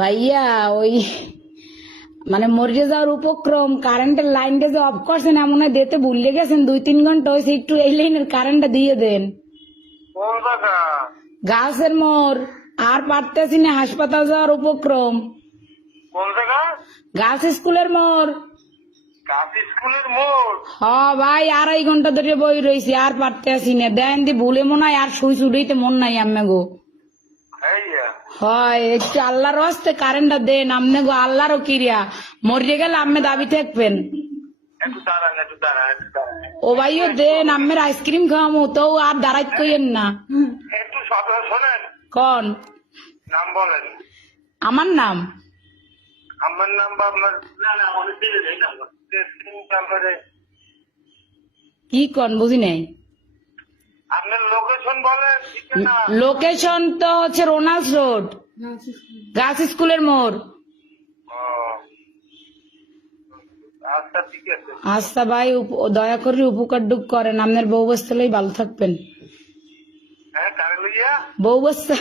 ভাইয়া ওই মানে মরে যাওয়ার উপক্রম, কারেন্টের লাইনটা যে অফ করছেন এমন হয় দিতে ভুলে গেছেন, 2-3 ঘন্টা হয়েছে, একটু এই লাইনের কারেন্টটা দিয়ে দেন। কোন জায়গা? গাছের মোড়, আর পারতেছি না, হাসপাতাল যাওয়ার উপক্রম। কোন জায়গা? গাছ স্কুলের মোড়। কাশি স্কুলের মোড়। হ ভাই, 2.5 ঘন্টা ধরে বই রয়েছি, আর পারতেছি না। দেন দি ভুলে মনে হয় আর সুই ছুটাইতে মন নাই আম্মে গো। এইয়া হয় একটু আল্লাহর হস্তে কারেন্টটা দেন আমনে গো, আল্লাহরও কিরিয়া। মরিয়ে গেলে আম্মে দাবি থাকবেন। একটু দাঁড়ান, একটু দাঁড়ান, একটু দাঁড়ান। ও ভাইও দেন, আম্মের আইসক্রিম খাওয়ামো, তো আর দাঁড়াইত কইেন না। একটু শোনেন, কন নাম বলেন। আমার নাম? আমার নাম বা আপনার? না না, অনেক দিন এই নাম্বার নাম্বারে কি কন বুঝি নাই। আপনার লোকেশন বলেন, ঠিকানা। লোকেশন তো হচ্ছে রোনাল্ড রোড, গাছ স্কুলের মোড়। ও, আচ্ছা ঠিক আছে। আচ্ছা ভাই, দয়া করে উপকার ডুক করেন, আপনার বউ বস্তালেই ভালো থাকবেন। হ্যাঁ, কারে লইয়া? বউ বস্তা